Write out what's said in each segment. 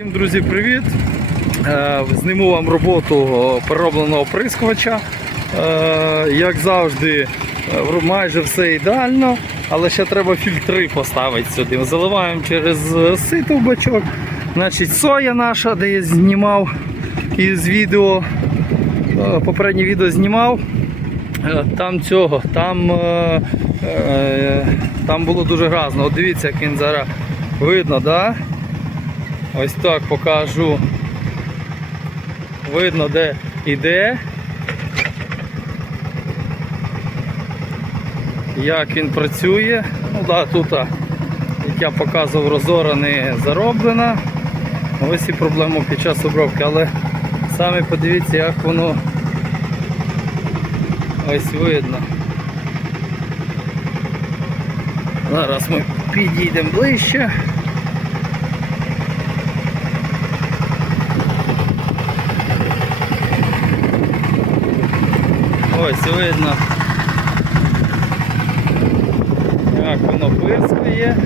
Всім, друзі, привіт! Е, Зніму вам роботу переробленого оприскувача. Е, Як завжди, е, майже все ідеально, але ще треба фільтри поставити сюди. Заливаємо через сито в бачок. Значить, соя наша, де я знімав із відео. Попереднє відео знімав. Там цього, там, там було дуже грязно. От дивіться, як він зараз видно, да? Ось так покажу. Видно, де іде. Як він працює. Ну да, тут, як я показував, розора не зароблена. Ось і проблема під час обробки, але самі подивіться, як воно ось видно. Зараз ми підійдемо ближче. Ось видно, як воно пирскає.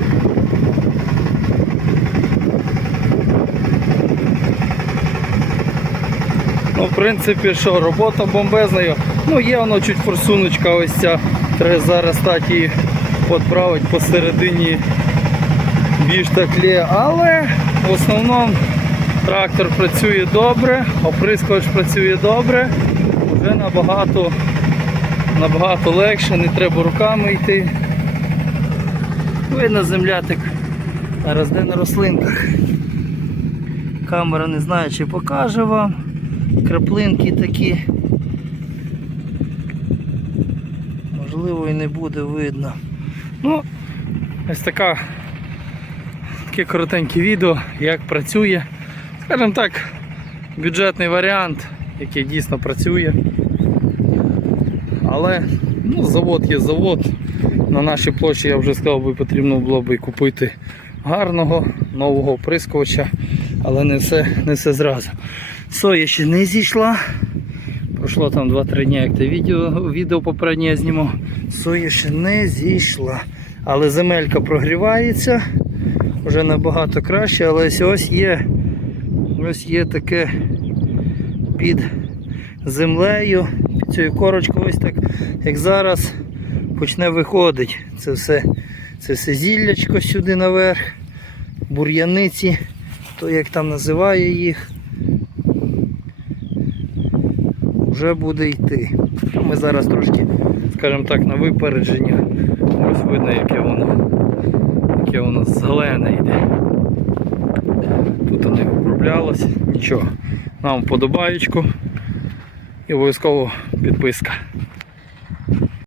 Ну, в принципі, що, робота бомбезною. Ну, є воно чуть форсуночка ось ця. Треба зараз стати її підправити посередині більш так лє. Але в основному трактор працює добре, оприскувач працює добре. Вже набагато, набагато легше, не треба руками йти. Видно землятик зараз де на рослинках. Камера не знаю, чи покаже вам. Краплинки такі. Можливо і не буде видно. Ну, ось така, таке коротеньке відео, як працює. Скажімо так, бюджетний варіант, який дійсно працює. Але ну, завод є завод. На нашій площі я вже сказав, би потрібно було б купити гарного нового оприскувача, але не все, не все зразу. Соя ще не зійшла. Пройшло там 2-3 дні, як те відео, відео попереднє знімав. Соя ще не зійшла. Але земелька прогрівається. Вже набагато краще, але ось є. Ось є таке під землею, під цією корочкою, ось так, як зараз почне виходити. Це все, це все зіллячко сюди наверх, бур'яниці, то як там називає їх, вже буде йти. Ми зараз трошки, скажімо так, на випередження. Ось видно, яке воно, яке воно зелене йде. Тут не оброблялось, нічого. Нам вподобаєчку і обов'язково підписка.